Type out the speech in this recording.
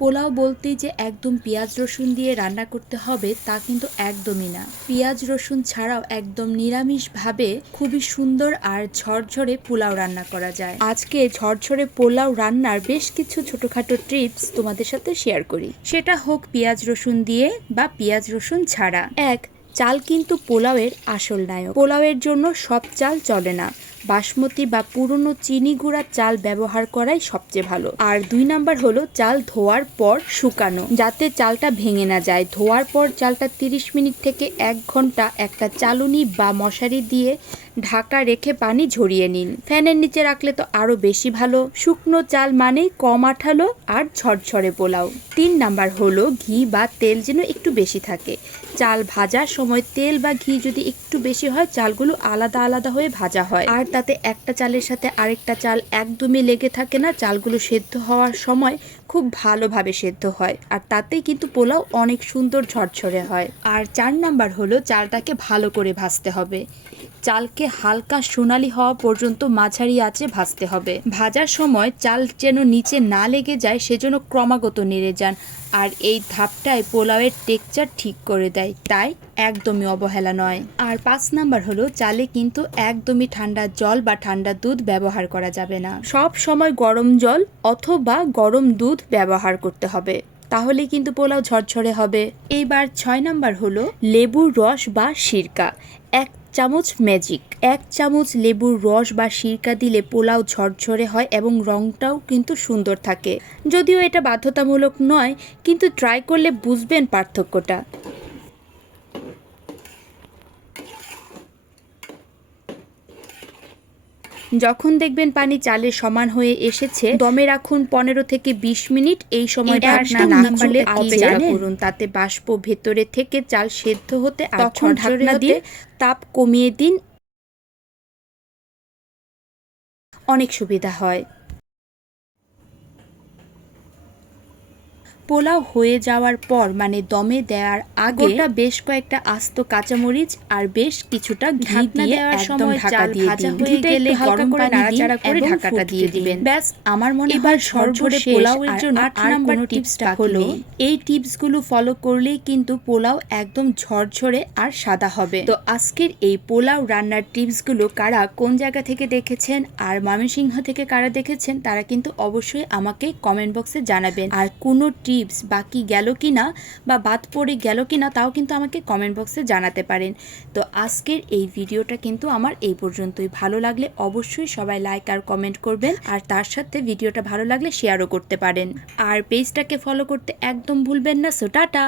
পোলাও বলতেই যে একদম পেঁয়াজ রসুন দিয়ে রান্না করতে হবে, তা কিন্তু একদমই না। পেঁয়াজ রসুন ছাড়াও একদম নিরামিষভাবে খুবই সুন্দর আর ঝরঝরে পোলাও রান্না করা যায়। আজকে ঝরঝরে পোলাও রান্নার বেশ কিছু ছোটখাটো টিপস তোমাদের সাথে শেয়ার করি। সেটা হোক পেঁয়াজ রসুন দিয়ে বা পেঁয়াজ রসুন ছাড়া। এক, চাল কিন্তু পোলাওয়ের আসল নায়ক। পোলাওয়ের জন্য সব চাল চলে না। বাসমতি বা পুরনো চিনি গুঁড়া চাল ব্যবহার করাই সবচেয়ে ভালো। আর দুই নাম্বার হলো চাল ধোয়ার পর শুকানো, যাতে চালটা ভেঙে না যায়। ধোয়ার পর চালটা তিরিশ মিনিট থেকে এক ঘণ্টা একটা চালুনি বা মশারি দিয়ে ঢাকা রেখে পানি ঝরিয়ে নিন। ফ্যানের নিচে রাখলে তো আরও বেশি ভালো। শুকনো চাল মানেই কম আঠালো আর ঝরঝরে পোলাও। তিন নাম্বার হলো ঘি বা তেল যেন একটু বেশি থাকে। চাল ভাজার সময় তেল বা ঘি যদি একটু বেশি হয়, চালগুলো আলাদা আলাদা হয়ে ভাজা হয়। আর তাতে একটা চালের সাথে আরেকটা চাল একদমই লেগে থাকে না, চালগুলো সেদ্ধ হওয়ার সময় খুব ভালোভাবে সেদ্ধ হয়। আর তাতেই কিন্তু পোলাও অনেক সুন্দর ঝরঝরে হয়। আর চার নাম্বার হলো চালটাকে ভালো করে ভাজতে হবে। চালকে হালকা সোনালি হওয়া পর্যন্ত মাঝারি আঁচে ভাজতে হবে। ভাজার সময় চাল যেন নিচে না লেগে যায়, সেজন্য ক্রমাগত নেড়ে যান। আর এই ধাপটায় পোলাওয়ের টেক্সচার ঠিক করে দেয়, তাই একদমই অবহেলা নয়। আর পাঁচ নাম্বার হলো, চালে কিন্তু একদমই ঠান্ডা জল বা ঠান্ডা দুধ ব্যবহার করা যাবে না। সব সময় গরম জল অথবা গরম দুধ ব্যবহার করতে হবে তাহলে কিন্তু পোলাও ঝরঝরে হবে। এইবার ছয় নাম্বার হলো, লেবুর রস বা সিরকা। এক চামচ ম্যাজিক এক চামচ লেবুর রস বা সিরকা দিলে পোলাও ঝরঝরে হয় এবং রংটাও কিন্তু সুন্দর থাকে। যদিও এটা বাধ্যতামূলক নয়, কিন্তু ট্রাই করলে বুঝবেন পার্থক্যটা। যখন দেখবেন পানি চালের সমান হয়ে এসেছে দমে রাখুন পনেরো থেকে বিশ মিনিট। এই সময় এটা ঢাকনা না খুলে অপেক্ষা করুন তাতে বাষ্প ভেতরে থেকে চাল সেদ্ধ হতে তখন ঢাকনা দিয়ে তাপ কমিয়ে দিন। অনেক সুবিধা হয়। পোলাও হয়ে যাওয়ার পর মানে দমে দেওয়ার আগে ওটা বেশ কয়েকটা আস্ত কাঁচামরিচ আর বেশ কিছুটা ঘি দিয়ে একদম ঢাকা দিয়ে দিন। ঘিটা গেলে গরম করে নাড়াচাড়া করে ঢাকাটা দিয়ে দিবেন। ব্যাস আমার মনে এবার পোলাওয়ের জন্য আট নাম্বার টিপসটা হলো। এই টিপসগুলো ফলো করলেই কিন্তু পোলাও একদম ঝরঝরে আর সাদা হবে। তো আজকের এই পোলাও রান্নার টিপসগুলো কারা কোন জায়গা থেকে দেখেছেন আর ময়মনসিংহ থেকে কারা দেখেছেন তারা কিন্তু অবশ্যই আমাকে কমেন্ট বক্সে জানাবেন। আর কোনো টিপস বাকি গেল কি না বা বাদ পড়ে গেল কি না তাও কিন্তু আমাকে কমেন্ট বক্সে জানাতে পারেন। তো আজকের এই ভিডিওটা কিন্তু আমার এই পর্যন্তই। ভালো লাগলে অবশ্যই সবাই লাইক আর কমেন্ট করবেন আর তার সাথে ভিডিওটা ভালো লাগলে শেয়ারও করতে পারেন। আর পেজটাকে ফলো করতে একদম ভুলবেন না। So tata!